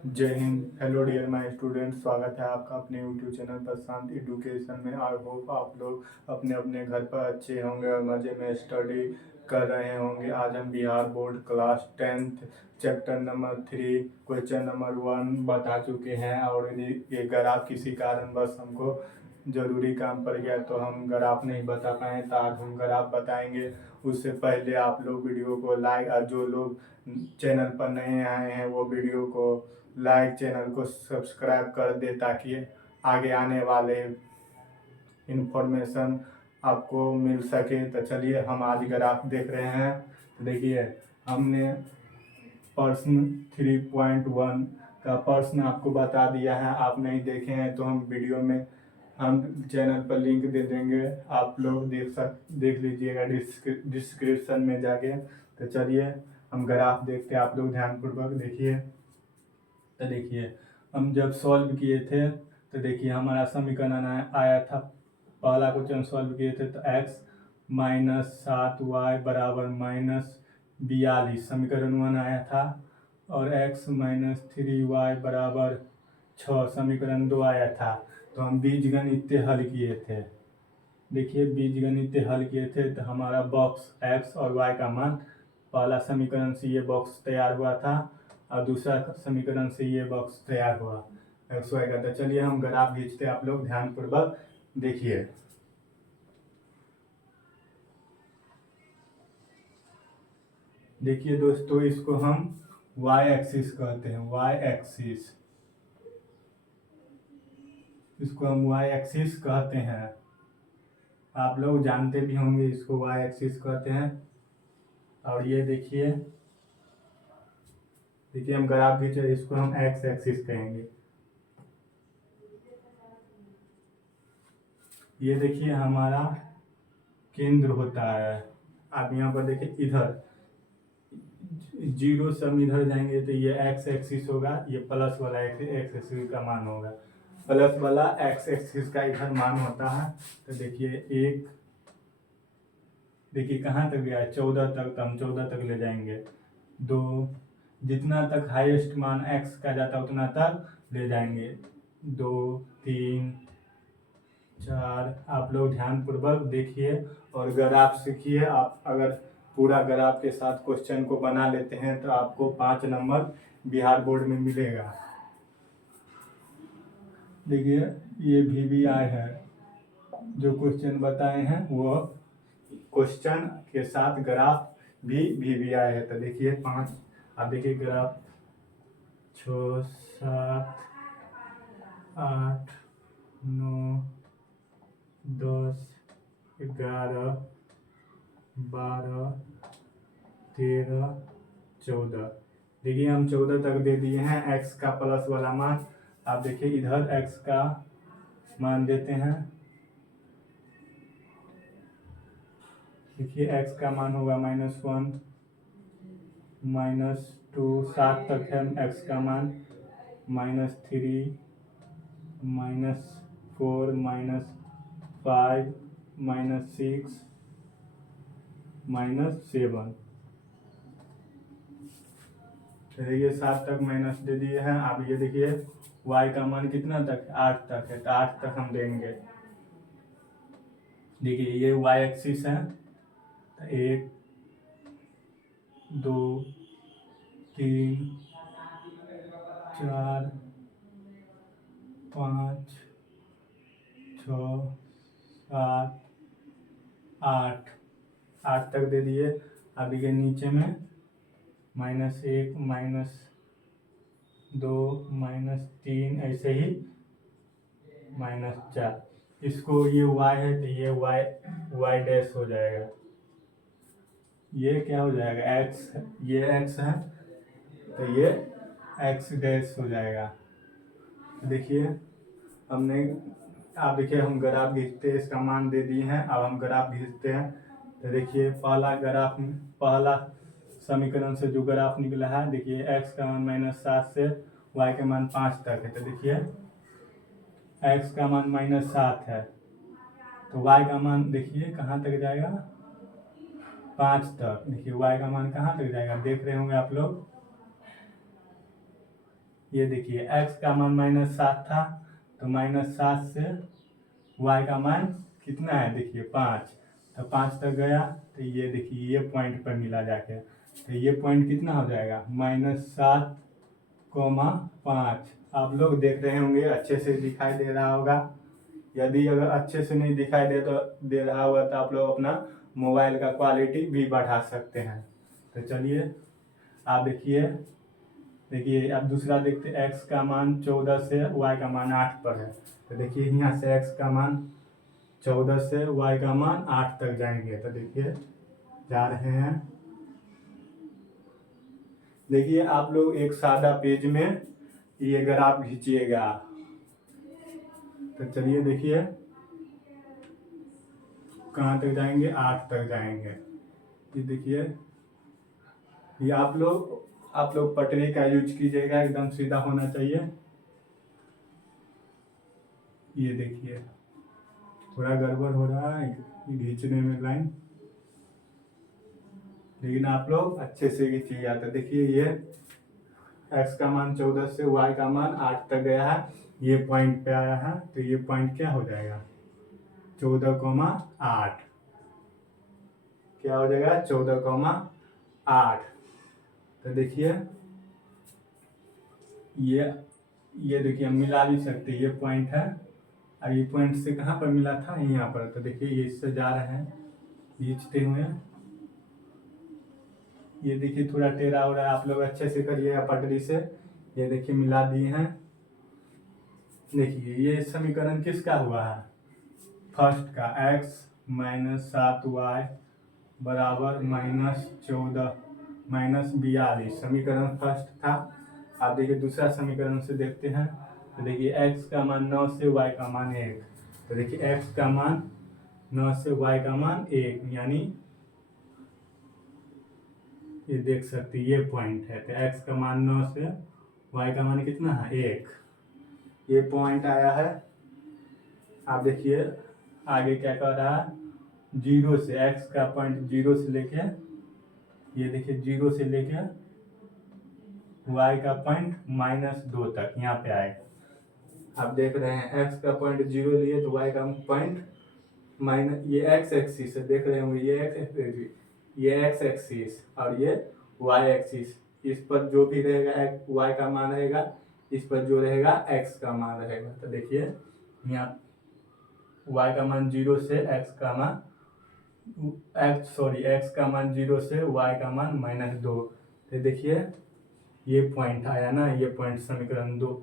जय हिंद। Hello dear my student, स्वागत है आपका अपने यूट्यूब चैनल प्रशांत एजुकेशन में। आई होप आप लोग अपने अपने घर पर अच्छे होंगे और मज़े में स्टडी कर रहे होंगे। आज हम Bihar board class 10th chapter number 3 question number 1 बता चुके हैं। और ये अगर आप किसी कारणवश हमको ज़रूरी काम पड़ गया तो हम अगर आप नहीं बता पाए तो आज हम अगर आप बताएंगे। उससे पहले आप लोग वीडियो को लाइक, जो लोग चैनल पर नए आए हैं वो वीडियो को लाइक, चैनल को सब्सक्राइब कर दे ताकि आगे आने वाले इंफॉर्मेशन आपको मिल सके। तो चलिए हम आज अगर आप देख रहे हैं तो देखिए हमने प्रश्न 3.1 का प्रश्न आपको बता दिया है। आप नहीं देखे हैं तो हम वीडियो में हम चैनल पर लिंक दे देंगे, आप लोग देख लीजिएगा डिस्क्रिप्शन में जाके। तो चलिए हम ग्राफ देखते हैं, आप लोग ध्यानपूर्वक देखिए। तो देखिए हम जब सॉल्व किए थे तो देखिए हमारा समीकरण आया था। पहला क्वेश्चन सॉल्व किए थे तो x -7y बराबर -42 समीकरण 1 आया था। और x -3y बराबर 6 समीकरण 2 आया था। तो हम बीजगणित हल किए थे। देखिए बीजगणित हल किए थे तो हमारा बॉक्स x और y का मान पहला समीकरण से ये बॉक्स तैयार हुआ था और दूसरा समीकरण से ये बॉक्स तैयार हुआ एक्स वाई का। तो चलिए हम ग्राफ खींचते हैं, आप लोग ध्यानपूर्वक देखिए। देखिए दोस्तों, इसको हम y एक्सिस कहते हैं, y एक्सिस, इसको हम y एक्सिस कहते हैं। आप लोग जानते भी होंगे इसको y एक्सिस कहते हैं। और ये देखिए देखिए हम ग्राफ खींचे, इसको हम x एक्सिस कहेंगे। ये देखिए हमारा केंद्र होता है। आप यहाँ पर देखिए इधर जीरो से हम इधर जाएंगे तो ये एक्स एक्सिस होगा, ये प्लस वाला एक्स एक्सिस का मान होगा, प्लस वाला एक्स एक्सिस का इधर मान होता है। तो देखिए एक, देखिए कहाँ तक गया, 14 तक, तो हम 14 तक ले जाएंगे। 2, जितना तक हाईएस्ट मान एक्स का जाता है उतना तक ले जाएंगे। 2, 3, 4। आप लोग ध्यानपूर्वक देखिए और ग्राफ सीखिए। आप अगर पूरा ग्राफ के साथ क्वेश्चन को बना लेते हैं तो आपको 5 नंबर बिहार बोर्ड में मिलेगा। देखिए ये VBI है, जो क्वेश्चन बताए हैं वो क्वेश्चन के साथ ग्राफ भी VBI है। तो देखिए 5, आप देखिए ग्राफ 6, 7, 8, 9, 10, 11, 12, 13, 14। देखिए हम 14 तक दे दिए हैं। x का प्लस वाला मान, आप देखिए इधर x का मान देते हैं। देखिए x का मान होगा -1, -2, 7 तक है x का मान, -3, -4, -5, -6, -7। देखिए 7 तक माइनस दे दिए हैं। अब ये देखिए y का मान कितना तक, 8 तक है, तो 8 तक हम देंगे। देखिए ये y एक्सिस है, 1, 2, 3, 4, 5, 6, 7, 8, 8 तक दे दिए। अब देखिए नीचे में -1, -2, -3, ऐसे ही -4। इसको ये y है तो ये y डैश हो जाएगा। ये क्या हो जाएगा, x, ये x है तो ये x डैश हो जाएगा। देखिए हमने, आप देखिए हम ग्राफ खींचते हैं, इसका मान दे दिए हैं। अब हम ग्राफ खींचते हैं तो देखिए पहला ग्राफ, पहला समीकरण से जो ग्राफ निकला है, देखिए x का मान -7 से y का मान 5 तक है। तो देखिए x का मान -7 है तो y का मान देखिए कहाँ तक जाएगा, 5 तक। देखिए y का मान कहाँ तक जाएगा, देख रहे होंगे आप लोग। ये देखिए x का मान -7 था, तो -7 से y का मान कितना है, देखिए 5, तो 5 तक गया, तो ये देखिए ये पॉइंट पर मिला जाके, तो ये पॉइंट कितना हो जाएगा, -7,5। आप लोग देख रहे होंगे, अच्छे से दिखाई दे रहा होगा। यदि अगर अच्छे से नहीं दिखाई दे रहा होगा तो आप लोग अपना मोबाइल का क्वालिटी भी बढ़ा सकते हैं। तो चलिए आप देखिए अब दूसरा देखते, x का मान 14 से y का मान 8 पर है, तो देखिए यहाँ से x का मान 14 से y का मान 8 तक जाएंगे, तो देखिए जा रहे हैं। देखिए आप लोग एक सादा पेज में ये ग्राफ खींचिएगा, तो चलिए देखिए कहाँ तक जाएंगे, 8 तक जाएंगे। ये देखिए, ये आप लोग पटरी का यूज कीजिएगा, एकदम सीधा होना चाहिए। ये देखिए थोड़ा गड़बड़ हो रहा है खींचने में लाइन, लेकिन आप लोग अच्छे से खींचिएगा। तो देखिए ये x का मान 14 से y का मान 8 तक गया है, ये पॉइंट पे आया है, तो ये पॉइंट क्या हो जाएगा, 14,8 क्या हो जाएगा, 14,8। तो देखिए ये देखिए हम मिला भी सकते, ये पॉइंट है, और ये पॉइंट से कहाँ पर मिला था, यहाँ पर। तो देखिए ये इससे जा रहे हैं खींचते हुए, ये देखिए थोड़ा टेढ़ा हो रहा है, आप लोग अच्छे से करिएगा पटरी से। ये देखिए मिला दिए हैं। देखिए ये समीकरण किसका हुआ है, फर्स्ट का, x - 7y बराबर -14 -42 समीकरण फर्स्ट था। आप देखिए दूसरा समीकरण से देखते हैं, तो देखिए x का मान 9 से y का मान 1, तो देखिए x का मान 9 से y का मान 1, यानी ये देख सकते ये पॉइंट है, तो x का मान 9 से y का मान कितना है, 1, ये पॉइंट आया है। आप देखिए आगे क्या कर रहा है, 0 से x का पॉइंट 0 से लेके, ये देखिए 0 से लेके y का पॉइंट -2 तक यहाँ पे आएगा। आप देख रहे हैं x का पॉइंट 0 लिए, तो y का पॉइंट माइनस, ये x एक्सिस है, देख रहे होंगे ये x एक्सिस और ये y एक्सिस, इस पर जो भी रहेगा y का मान रहेगा, इस पर जो रहेगा x का मान रहेगा। तो देखिए यहाँ y का मान 0 से x का मान x का मान 0 से y का मान -2, तो देखिए ये पॉइंट आया ना, ये पॉइंट समीकरण 2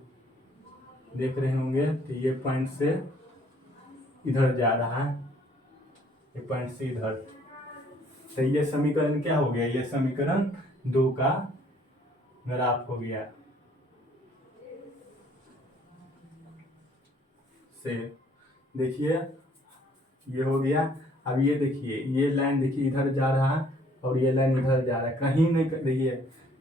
देख रहे होंगे, तो ये पॉइंट से इधर जा रहा है, ये पॉइंट से इधर, तो ये समीकरण क्या हो गया, ये समीकरण 2 का ग्राफ हो गया। से देखिए ये हो गया। अब ये देखिए ये लाइन देखिए इधर जा रहा है और ये लाइन इधर जा रहा है, कहीं नहीं, देखिए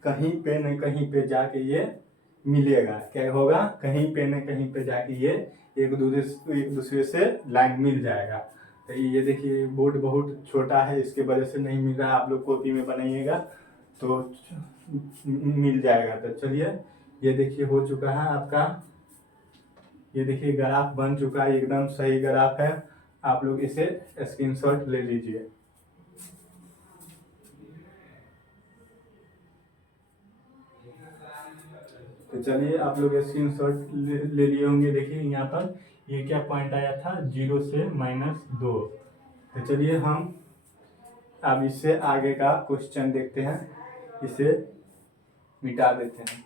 कहीं पे न कहीं पे जाके ये मिलेगा, क्या होगा, कहीं पे न कहीं पे जाके ये एक दूसरे से लाइन मिल जाएगा। तो ये देखिए बोर्ड बहुत छोटा है, इसके वजह से नहीं मिल रहा है, आप लोग कॉपी में बनाइएगा तो मिल जाएगा। तो चलिए ये देखिए हो चुका है आपका, ये देखिए ग्राफ बन चुका है, एकदम सही ग्राफ है, आप लोग इसे स्क्रीनशॉट ले लीजिए। तो चलिए आप लोग स्क्रीनशॉट ले लिए होंगे। देखिए यहाँ पर ये क्या पॉइंट आया था, 0 से -2। तो चलिए हम अब इससे आगे का क्वेश्चन देखते हैं, इसे मिटा देते हैं।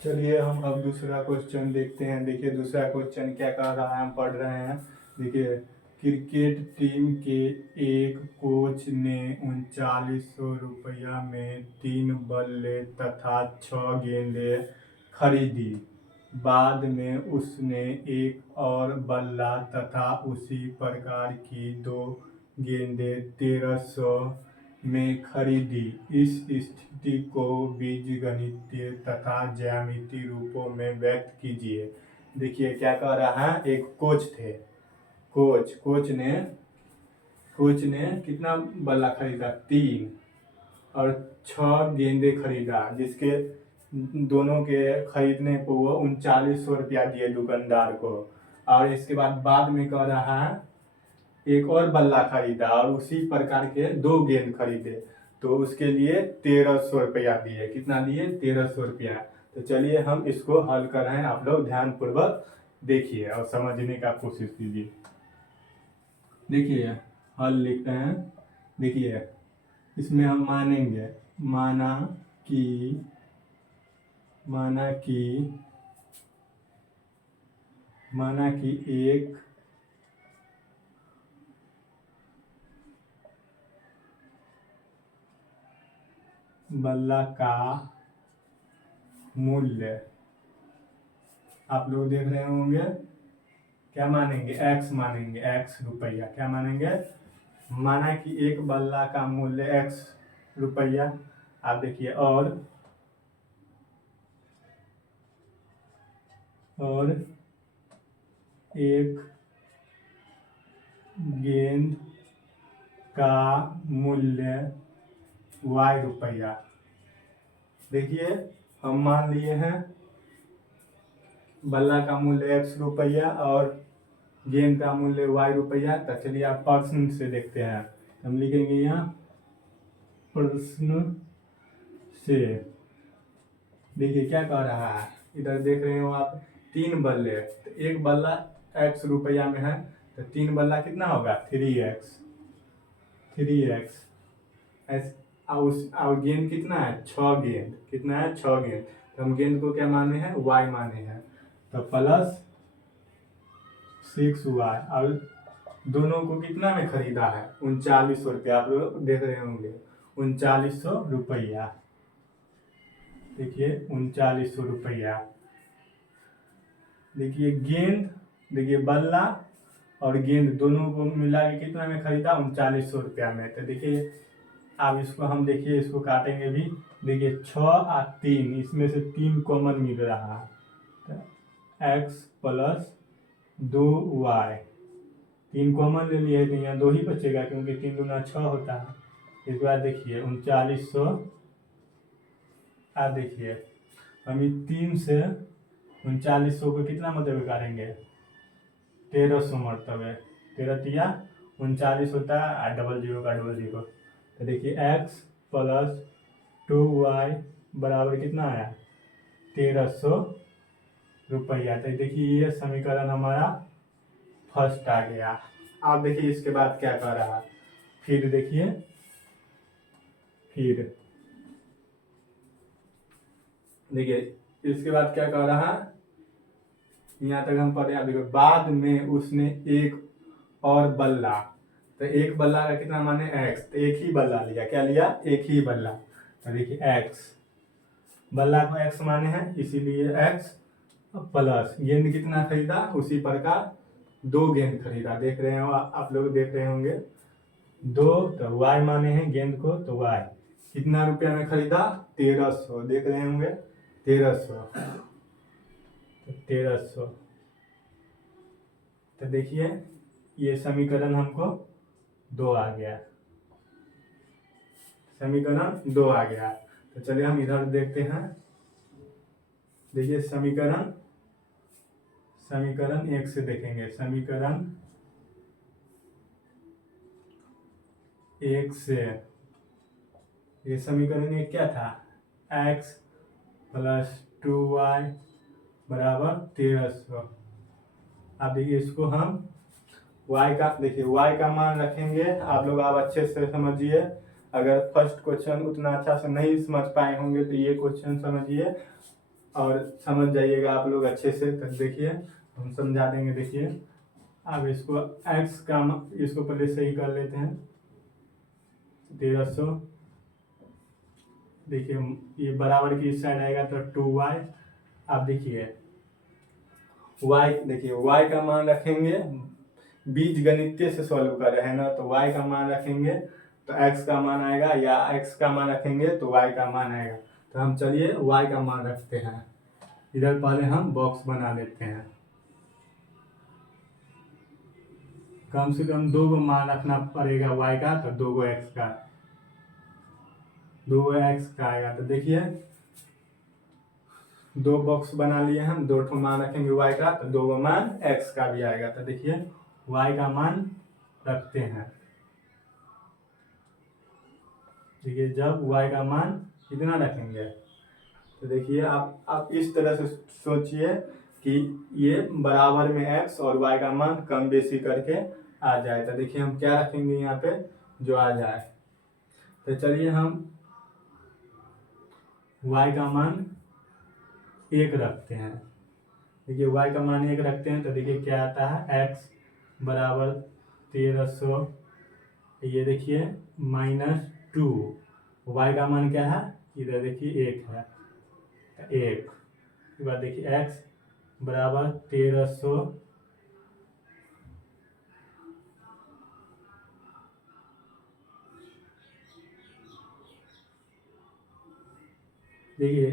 चलिए हम अब दूसरा क्वेश्चन देखते हैं। देखिए दूसरा क्वेश्चन क्या कह रहा है, हम पढ़ रहे हैं। देखिए क्रिकेट टीम के एक कोच ने 3900 रुपया में 3 बल्ले तथा 6 गेंदें खरीदी। बाद में उसने एक और बल्ला तथा उसी प्रकार की 2 गेंदें 1300 में खरीदी। इस स्थिति को बीजगणितीय तथा ज्यामितीय रूपों में व्यक्त कीजिए। देखिए क्या कह रहा है, एक कोच थे, कोच ने कोच ने कितना बल्ला खरीदा, 3, और 6 गेंदे खरीदा, जिसके दोनों के खरीदने को वो 3900 रुपया दिए दुकानदार को। और इसके बाद में कह रहा है एक और बल्ला खरीदा और उसी प्रकार के 2 गेंद खरीदे, तो उसके लिए 1300 रुपया दिए। कितना दिए? 1300 रुपया। तो चलिए हम इसको हल कर रहे हैं, आप लोग ध्यान पूर्वक देखिए और समझने का कोशिश कीजिए। देखिए हल लिखते हैं। देखिए इसमें हम मानेंगे, माना कि एक बल्ला का मूल्य, आप लोग देख रहे होंगे, क्या मानेंगे? x मानेंगे, x रुपया। क्या मानेंगे? माना कि एक बल्ला का मूल्य x रुपया। आप देखिए और एक गेंद का मूल्य y रुपया। देखिए हम मान लिए हैं बल्ला का मूल्य x रुपया और गेंद का मूल्य y रुपया। तो चलिए आप प्रश्न से देखते हैं। हम लिखेंगे यहाँ प्रश्न से। देखिए क्या कह रहा है, इधर देख रहे हो आप 3 बल्ले, तो एक बल्ला x रुपया में है, तो 3 बल्ला कितना होगा? 3x। और गेंद कितना है? 6 गेंद। कितना है? 6 गेंद। तो हम गेंद को क्या माने हैं? y माने हैं, तो प्लस 6y। और दोनों को कितना में खरीदा है? 3900 रुपया। आप लोग देख रहे होंगे 3900 रुपया। देखिए 3900 रुपया। देखिए गेंद, देखिए बल्ला और गेंद दोनों को मिला के कितना में खरीदा? 3900 रुपया में। तो देखिए अब इसको हम देखिए इसको काटेंगे भी। देखिए 6 और 3, इसमें से 3 कॉमन मिल रहा है, तो x प्लस 2y। 3 कॉमन ले लिए तो यहाँ 2 ही बचेगा, क्योंकि 3 दूना 6 होता है। इसके बाद देखिए 3900। आप देखिए हम 3 से 3900 को कितना मरतबे काटेंगे? 1300 मरतबे। 13 तिया 39 होता है, और डबल जीरो का डबल जीरो। तो देखिए x प्लस 2y बराबर कितना आया? 1300 रुपया। तो देखिए ये समीकरण हमारा फर्स्ट आ गया। आप देखिए इसके बाद क्या कर रहा है, फिर देखिए, फिर देखिए इसके बाद क्या कर रहा है, यहाँ तक हम पढ़े। आप देखिए बाद में उसने एक और बल्ला, तो एक बल्ला का कितना माने? x, तो एक ही बल्ला लिया। क्या लिया? एक ही बल्ला। तो देखिए x, बल्ला को x माने हैं, इसीलिए x प्लस गेंद कितना खरीदा? उसी प्रकार 2 गेंद खरीदा। देख रहे हो आप लोग देख रहे होंगे 2, तो y माने हैं गेंद को, तो y कितना रुपया में खरीदा? 1300। देख रहे होंगे 1300, तो 1300। तो देखिए ये समीकरण हमको 2 आ गया, समीकरण 2 आ गया। तो चलिए हम इधर देखते हैं। देखिए समीकरण 1 से देखेंगे। समीकरण 1 से, ये समीकरण 1 क्या था? x प्लस 2y बराबर 1300। अब देखिए इसको हम y का, देखिए y का मान रखेंगे। आप लोग आप अच्छे से समझिए। अगर फर्स्ट क्वेश्चन उतना अच्छा से नहीं समझ पाए होंगे तो ये क्वेश्चन समझिए और समझ जाइएगा आप लोग अच्छे से। तो देखिए हम समझा देंगे। देखिए अब इसको x का, इसको पहले सही कर लेते हैं। 1300, देखिए ये बराबर की इस साइड आएगा तो 2y। आप देखिए y, देखिए y का मान रखेंगे, बीज गणितीय से सॉल्व कर रहे हैं ना, तो y का मान रखेंगे तो x का मान आएगा, या x का मान रखेंगे तो y का मान आएगा। तो हम चलिए y का मान रखते हैं। इधर पहले हम बॉक्स बना लेते हैं। कम से कम 2 गो मान रखना पड़ेगा y का, तो 2 गो x का, 2 गो x का आएगा। तो देखिए 2 बॉक्स बना लिए हम, 2 ठो मान रखेंगे y का, तो 2 गो मान x का भी आएगा। तो देखिए y का मान रखते हैं। देखिए जब y का मान कितना रखेंगे, तो देखिए आप इस तरह से सोचिए कि ये बराबर में x और y का मान कम बेसी करके आ जाए। तो देखिए हम क्या रखेंगे यहाँ पे जो आ जाए। तो चलिए हम y का मान 1 रखते हैं। देखिए y का मान 1 रखते हैं, तो देखिए क्या आता है, x बराबर 1300, ये देखिए -2, y का मान क्या है, इधर देखिए 1 है, 1 के बाद देखिए x बराबर 1300, देखिए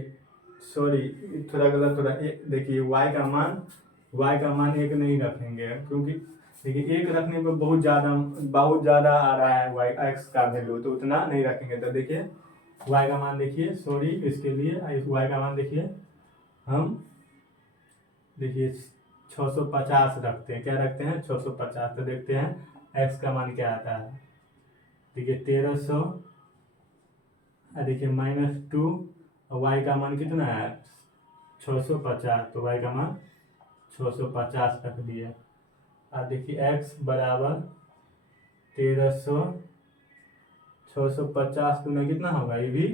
सॉरी थोड़ा गलत, थोड़ा देखिए y का मान 1 नहीं रखेंगे, क्योंकि देखिए 1 रखने में बहुत ज़्यादा आ रहा है y x का वैल्यू, तो उतना नहीं रखेंगे। तो देखिए y का मान देखिए, सॉरी इसके लिए y का मान देखिए हम देखिए 650 रखते हैं। क्या रखते हैं, 650। तो देखते हैं x का मान क्या आता है। देखिए 1300, देखिए -2, और y का मान कितना है 650, तो y का मान 650 रख दिया। और देखिए x बराबर 1300, 650 में कितना होगा, ये भी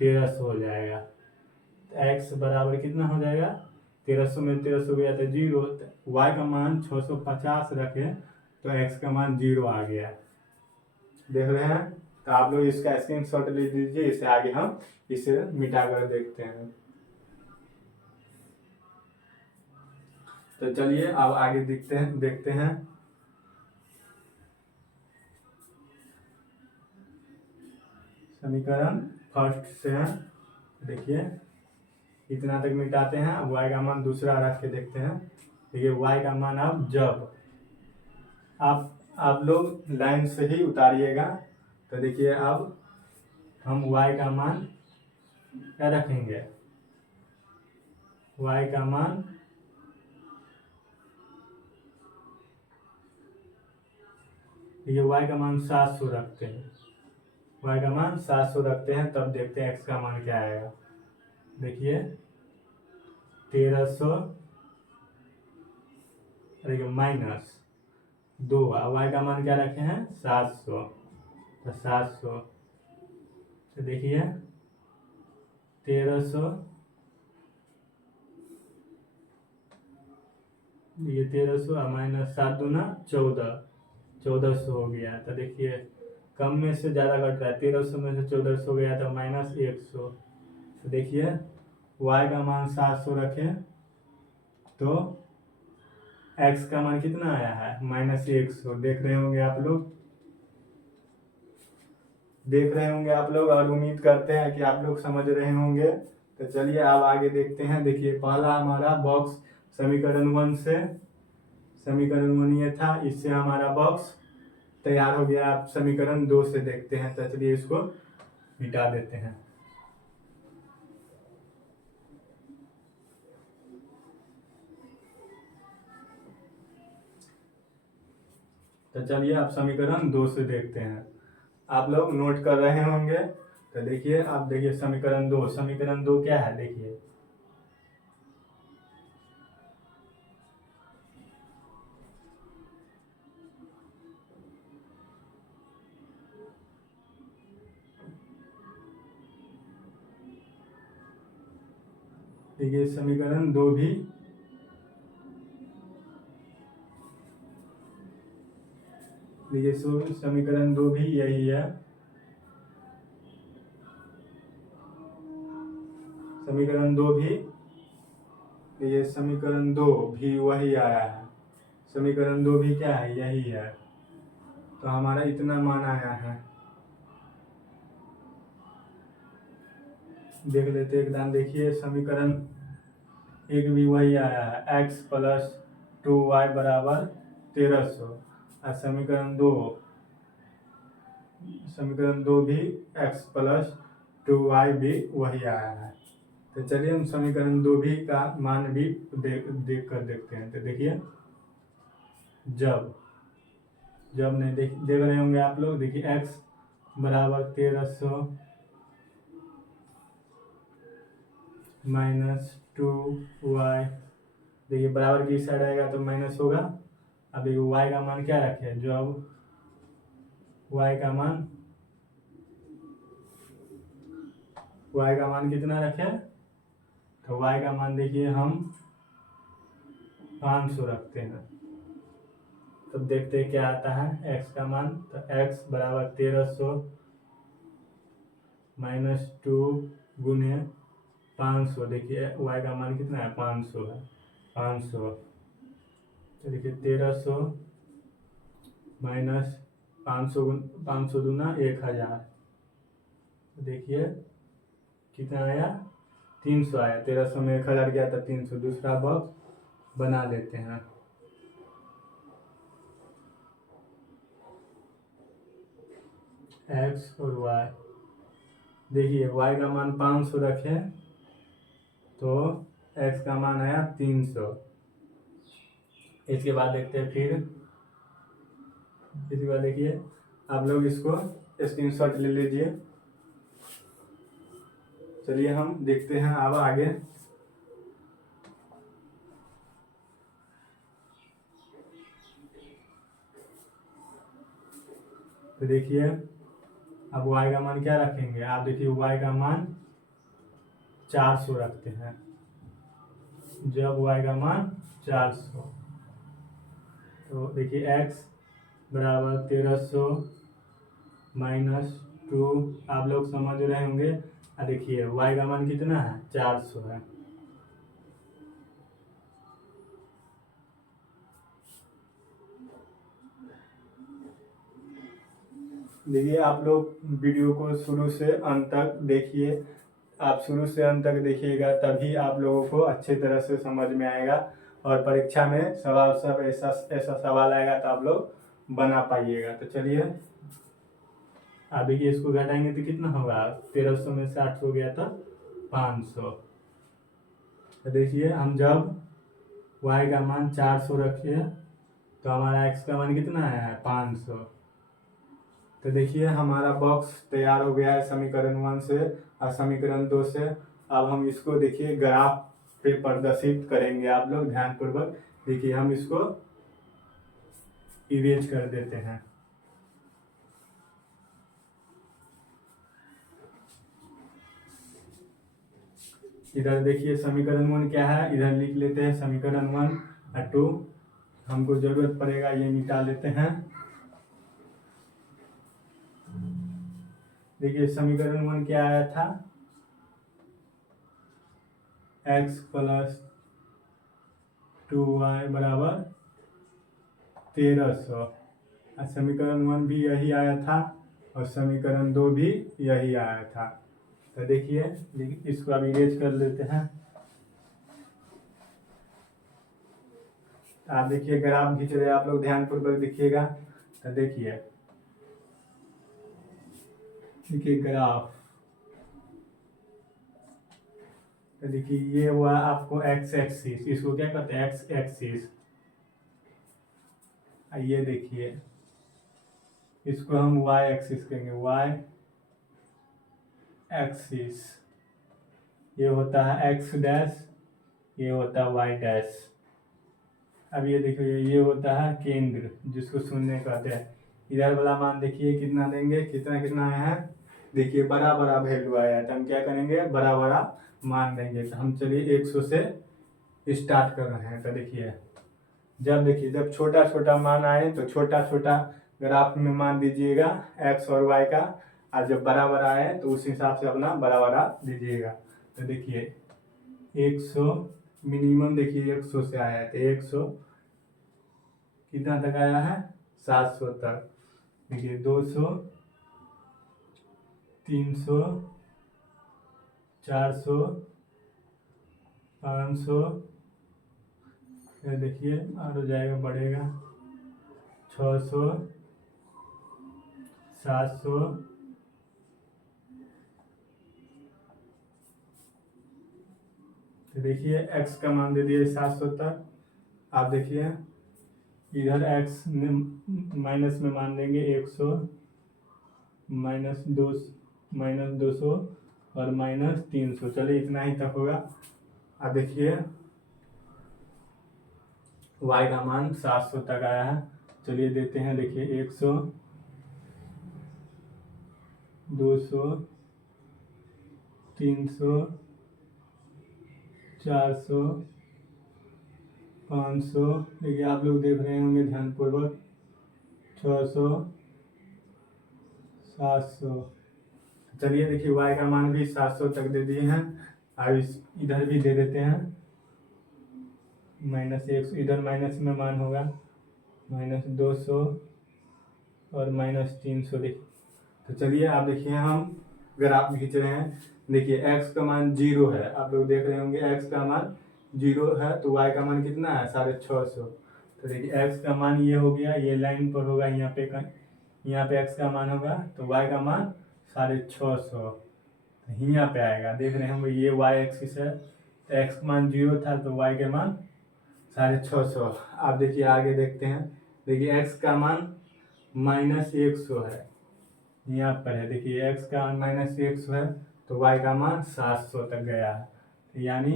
1300 हो जाएगा। तो x बराबर कितना हो जाएगा, 1300 में 1300 गया तो 0, y का मान 650 रखे तो x का मान 0 आ गया। देख रहे हैं, तो आप लोग इसका स्क्रीनशॉट ले लीजिए, इसे आगे हम इसे मिटा कर देखते हैं। तो चलिए अब आगे देखते हैं। समीकरण फर्स्ट से है, देखिए इतना तक मिटाते हैं। अब y का मान दूसरा रख के देखते हैं। देखिए y का मान अब जब आप लोग लाइन से ही उतारिएगा। तो देखिए अब हम y का मान क्या रखेंगे, y का मान ये y का मान 700 रखते हैं, y का मान 700 रखते हैं। तब देखते हैं x का मान क्या आएगा। देखिए 1300, देखिए -2, y का मान क्या रखे हैं 700, तो 700, तो देखिए 1300, ये 1300 -7 दूना 1400 हो गया। तो देखिए कम में से ज़्यादा घट रहा है, 1300 में से 1400 गया तो -100। तो देखिए y का मान 700 रखें तो x का मान कितना आया है -100। देख रहे होंगे आप लोग और उम्मीद करते हैं कि आप लोग समझ रहे होंगे। तो चलिए अब आगे देखते हैं। देखिए पहला हमारा बॉक्स समीकरण 1 से, समीकरण 1 ये था, इससे हमारा बॉक्स तैयार हो गया। आप समीकरण 2 से देखते हैं। तो चलिए इसको मिटा देते हैं। तो चलिए आप समीकरण 2 से देखते हैं। आप लोग नोट कर रहे होंगे। तो देखिए आप देखिए समीकरण 2 क्या है, देखिए देखिए समीकरण 2 भी देखिए समीकरण 2 भी यही है। समीकरण 2 भी, ये समीकरण 2 भी वही आया है। समीकरण 2 भी क्या है, यही है। तो हमारा इतना मान आया है। देख लेते एक दान। देखिए समीकरण 1 भी वही आया है, x + 2y = 1300। और समीकरण 2 भी x प्लस 2y भी वही आया है। तो चलिए हम समीकरण 2 भी का मान भी देख कर देखते हैं। तो देखिए जब नहीं देख रहे होंगे आप लोग, देखिए x बराबर 1300 माइनस 2y, देखिए बराबर की साइड आएगा तो माइनस होगा। अब देखिए y का मान क्या रखे, जब y का मान कितना रखे, तो y का मान देखिए हम 500 रखते हैं। तब देखते हैं क्या आता है x का मान। तो x बराबर 1300 माइनस 2 गुने 500, देखिए y का मान कितना है, 500 है। 500 तो देखिए 1300 माइनस 500 दूना 1000, देखिए कितना आया, 300 आया। 1300 में 1000 गया था 300, दूसरा बॉक्स बना लेते हैं। x और y, देखिए y का मान 500 रखें तो x का मान आया 300। इसके बाद देखते हैं फिर, इसके बाद देखिए आप लोग इसको स्क्रीनशॉट ले लीजिए। चलिए हम देखते हैं अब आगे। तो देखिए अब y का मान क्या रखेंगे, आप देखिए y का मान 400 रखते हैं। जब y का मान 400, तो देखिए x बराबर 1300 माइनस 2, आप लोग समझ रहे होंगे। देखिए y का मान कितना है, 400 है। देखिए आप लोग वीडियो को शुरू से अंत तक देखिए, आप शुरू से अंत तक देखिएगा तभी आप लोगों को अच्छे तरह से समझ में आएगा, और परीक्षा में सवाल सब ऐसा सवाल आएगा तो आप लोग बना पाइएगा। तो चलिए आप देखिए इसको घटाएंगे तो कितना होगा, 1300 में से 800 गया तो 500। तो देखिए हम जब y का मान 400 रखिए तो हमारा x का मान कितना आया है, 500। तो देखिए हमारा बॉक्स तैयार हो गया है समीकरण 1 से और समीकरण 2 से। अब हम इसको देखिए ग्राफ पे प्रदर्शित करेंगे, आप लोग ध्यानपूर्वक देखिए। हम इसको इरेज कर देते हैं। इधर देखिए समीकरण 1 क्या है, इधर लिख लेते हैं समीकरण 1 और 2। हमको जरूरत पड़ेगा ये मिटा लेते हैं। देखिए समीकरण 1 क्या आया था, x प्लस 2y बराबर 1300। समीकरण 1 भी यही आया था और समीकरण 2 भी यही आया था। तो देखिए इसको अब इरेज कर लेते हैं। आप देखिए ग्राफ खींच रहे, आप लोग ध्यानपूर्वक देखिएगा। तो देखिए ग्राफ, तो देखिए ये हुआ आपको x एक्सिस, इसको क्या कहते हैं, x एक्सिस। ये देखिए इसको हम y एक्सिस कहेंगे, y एक्सिस। ये होता है x डैश, ये होता है y डैश। अब ये देखिए ये होता है केंद्र, जिसको शून्य कहते हैं। इधर वाला मान देखिए कितना देंगे, कितना कितना आया है, देखिए बड़ा बड़ा वैल्यू आया है। तो हम क्या करेंगे, बड़ा बड़ा मान देंगे। तो हम चलिए 100 से स्टार्ट कर रहे हैं। तो देखिए जब छोटा छोटा मान आए तो छोटा छोटा ग्राफ में मान दीजिएगा x और y का, और जब बड़ा बड़ा आए तो उस हिसाब से अपना बड़ा बड़ा दीजिएगा। तो देखिए 100 मिनिमम, देखिए 100 से आया है तो 100 कितना तक आया है, 700 तक। देखिए 200, 300, 400, 500, देखिए और हो जाएगा, बढ़ेगा 600, 700, तो देखिए x का मान दे दिए 700 तक। आप देखिए इधर x माइनस में मान देंगे 100, -200 और -300। चलिए इतना ही तक होगा। अब देखिए y का मान 700 तक आया है। चलिए देते हैं, देखिए 100, 200, 300, 400, 500। देखिए आप लोग देख रहे होंगे ध्यानपूर्वक। 600, 700। चलिए देखिए y का मान भी 700 तक दे दिए हैं। अब इधर भी दे देते हैं -100। इधर माइनस में मान होगा -200 और -300। देखिए तो चलिए आप देखिए हम ग्राफ खींच रहे हैं। देखिए x का मान 0 है, आप लोग देख रहे होंगे x का मान 0 है, तो y का मान कितना है 650। तो देखिए x का मान ये हो गया, ये लाइन पर होगा, यहाँ पे x का मान होगा तो y का मान 650 यहाँ पे आएगा। देख रहे होंगे ये y एक्सिस है, तो x का मान 0 था तो y के मान 650। आप देखिए आगे देखते हैं। देखिए x का मान -100 है, यहाँ पर है। देखिए x का मान -100 है तो y का मान 700 तक गया है। तो यानी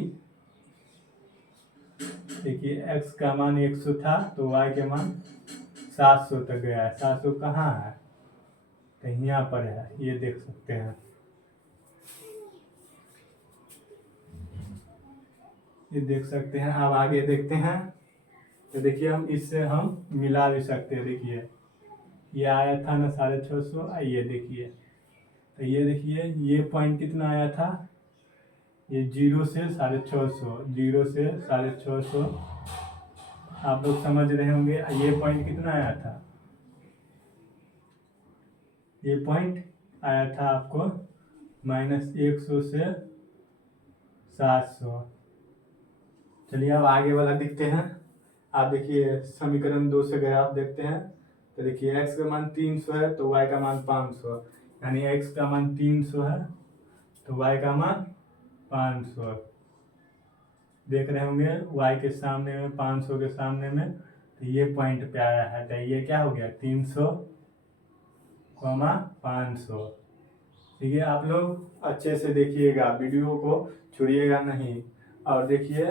देखिए x का मान 100 था तो y के मान 700 तक गया है। 700 कहाँ है, तो यहाँ पर है, ये देख सकते हैं। ये देख सकते हैं। अब आगे देखते हैं, तो देखिए हम इससे हम मिला भी सकते हैं। देखिए ये आया था ना 650, ये देखिए, तो ये देखिए ये पॉइंट कितना आया था, ये 0 से 650, 0 से 650। आप लोग समझ रहे होंगे। ये पॉइंट कितना आया था, ये पॉइंट आया था आपको -100 से 700। चलिए अब आगे वाला देखते हैं। आप देखिए समीकरण 2 से ग्राफ देखते हैं। तो देखिए x का मान 300 है तो y का मान 500, यानी x का मान 300 है तो y का मान 500। देख रहे होंगे y के सामने में 500 के सामने में, तो ये पॉइंट पे आया है। तो ये क्या हो गया 300, 500। ठीक है, आप लोग अच्छे से देखिएगा, वीडियो को छोड़िएगा नहीं। और देखिए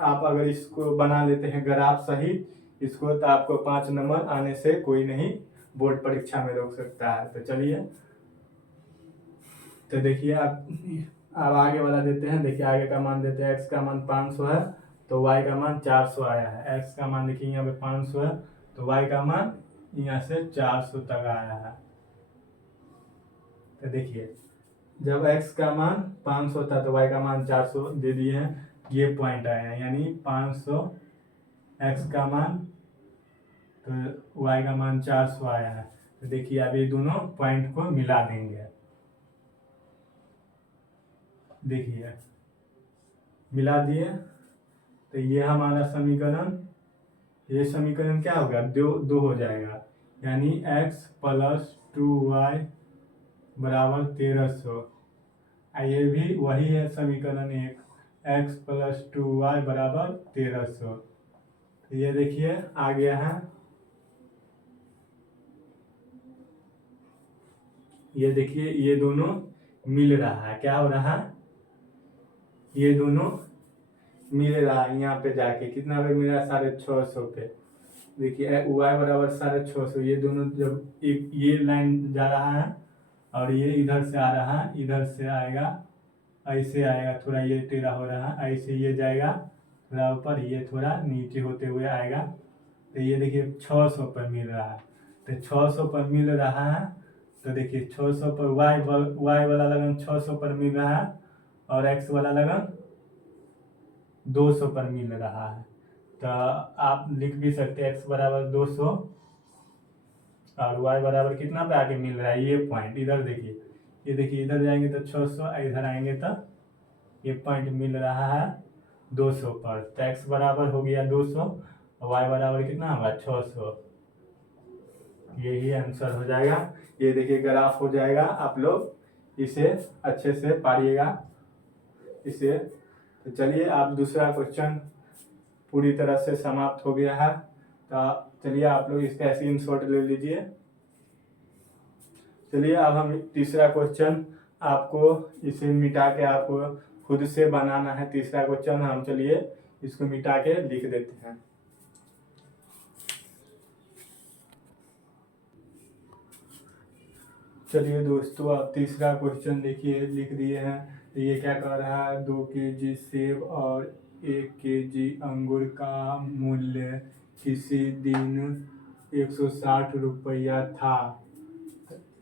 आप अगर इसको बना लेते हैं ग्राफ सहित इसको, तो आपको 5 नंबर आने से कोई नहीं बोर्ड परीक्षा में रोक सकता है। तो चलिए, तो देखिए आप आगे वाला देते हैं। देखिए आगे का मान देते हैं, x का मान 500 है तो y का मान 400 आया है। x का मान देखिए यहाँ पे 500 है तो y का मान यहाँ से 400 तक आया है। तो देखिए जब x का मान 500 था तो y का मान 400 दे दिए हैं, ये पॉइंट आया है, यानी 500 x का मान तो y का मान 400 आया है। तो देखिए अब ये दोनों पॉइंट को मिला देंगे। देखिए मिला दिए तो ये हमारा समीकरण, ये समीकरण क्या होगा, दो हो जाएगा, यानी x + 2y = 1300। ये भी वही है समीकरण 1, x + 2y = 1300। ये देखिए आ गया है। ये देखिए ये दोनों मिल रहा है, क्या हो रहा है, ये दोनों मिल रहा है। यहाँ पे जाके कितना पे मिला 650 पे। देखिए y = 650, ये दोनों जब एक ये लाइन जा रहा है और ये इधर से आ रहा है, इधर से आएगा, ऐसे आएगा, थोड़ा ये टेढ़ा हो रहा है, ऐसे ये जाएगा थोड़ा ऊपर, ये थोड़ा नीचे होते हुए आएगा। तो ये देखिए 600 पर मिल रहा है। तो 600 पर मिल रहा है तो देखिए 600 पर y वाला लगन 600 पर मिल रहा है और x वाला लगन 200 पर मिल रहा है। तो आप लिख भी सकते हैं x = 200 और y बराबर कितना पे आके मिल रहा है, ये पॉइंट इधर देखिए, ये देखिए इधर जाएंगे तो 600, इधर आएंगे तो ये पॉइंट मिल रहा है 200 पर। तो x बराबर हो गया 200 और y बराबर कितना होगा 600। यही आंसर हो जाएगा। ये देखिए ग्राफ हो जाएगा, आप लोग इसे अच्छे से पढ़िएगा इसे। तो चलिए आप दूसरा क्वेश्चन पूरी तरह से समाप्त हो गया है। तो चलिए आप लोग इसका स्क्रीनशॉट ले लीजिए। चलिए अब हम तीसरा क्वेश्चन आपको इसे मिटा के आपको खुद से बनाना है। तीसरा क्वेश्चन हम चलिए इसको मिटा के लिख देते हैं। चलिए दोस्तों आप तीसरा क्वेश्चन देखिए लिख दिए हैं। तो ये क्या कह रहा है, 2 केजी सेब और 1 केजी अंगूर का मूल्य किसी दिन 160 रुपया था।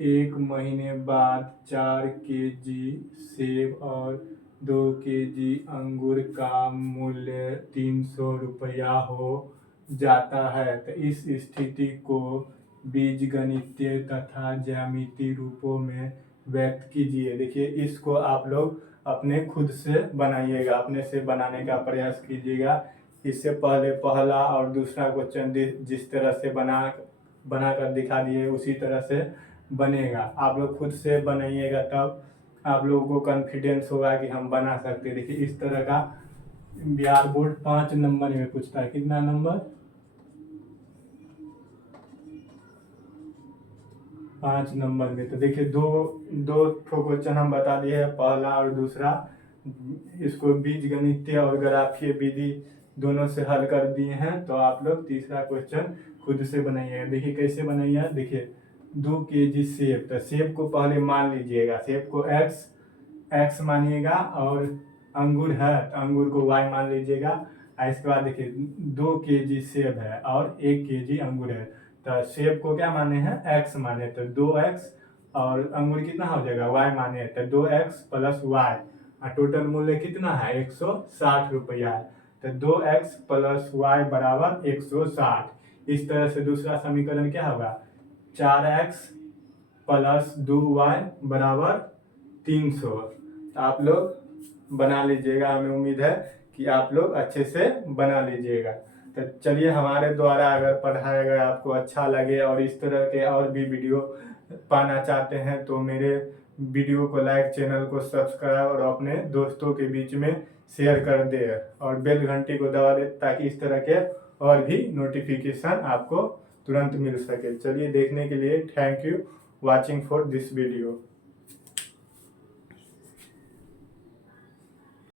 1 महीने बाद 4 केजी सेब और 2 केजी अंगूर का मूल्य 300 रुपया हो जाता है। तो इस स्थिति को बीजगणितीय तथा ज्यामितीय रूपों में व्यक्त कीजिए। देखिए इसको आप लोग अपने खुद से बनाइएगा, अपने से बनाने का प्रयास कीजिएगा। इससे पहले पहला और दूसरा क्वेश्चन जिस तरह से बनाकर दिखा दिए उसी तरह से बनेगा। आप लोग खुद से बनाइएगा, तब आप लोगों को कॉन्फिडेंस होगा कि हम बना सकते हैं। देखिए इस तरह का बिहार बोर्ड 5 नंबर में पूछता है। कितना नंबर? 5 नंबर में। तो देखिए दो क्वेश्चन हम बता दिए हैं, पहला और दूसरा। इसको बीजगणितीय और ग्राफीय विधि दोनों से हल कर दिए हैं। तो आप लोग तीसरा क्वेश्चन खुद से बनाइएगा। देखिए कैसे बनाइए। देखिए 2 केजी सेब, तो सेब को पहले मान लीजिएगा, सेब को एक्स मानिएगा, और अंगूर है तो अंगूर को वाई मान लीजिएगा। इसके बाद देखिए 2 केजी सेब है और 1 केजी अंगूर है। तो सेब को क्या माने हैं, एक्स माने, तो 2x, और अंगूर कितना हो जाएगा, y माने, तो 2x प्लस वाई। टोटल मूल्य कितना है, 160 रुपया है। तो 2x प्लस वाई बराबर 160। इस तरह से दूसरा समीकरण क्या होगा, 4x प्लस 2y बराबर 300। तो आप लोग बना लीजिएगा, हमें उम्मीद है कि आप लोग अच्छे से बना लीजिएगा। तो चलिए हमारे द्वारा अगर पढ़ाया गया आपको अच्छा लगे और इस तरह के और भी वीडियो पाना चाहते हैं तो मेरे वीडियो को लाइक, चैनल को सब्सक्राइब और अपने दोस्तों के बीच में शेयर कर दे और बेल घंटी को दबा दे, ताकि इस तरह के और भी नोटिफिकेशन आपको तुरंत मिल सके। चलिए देखने के लिए thank you watching for this video.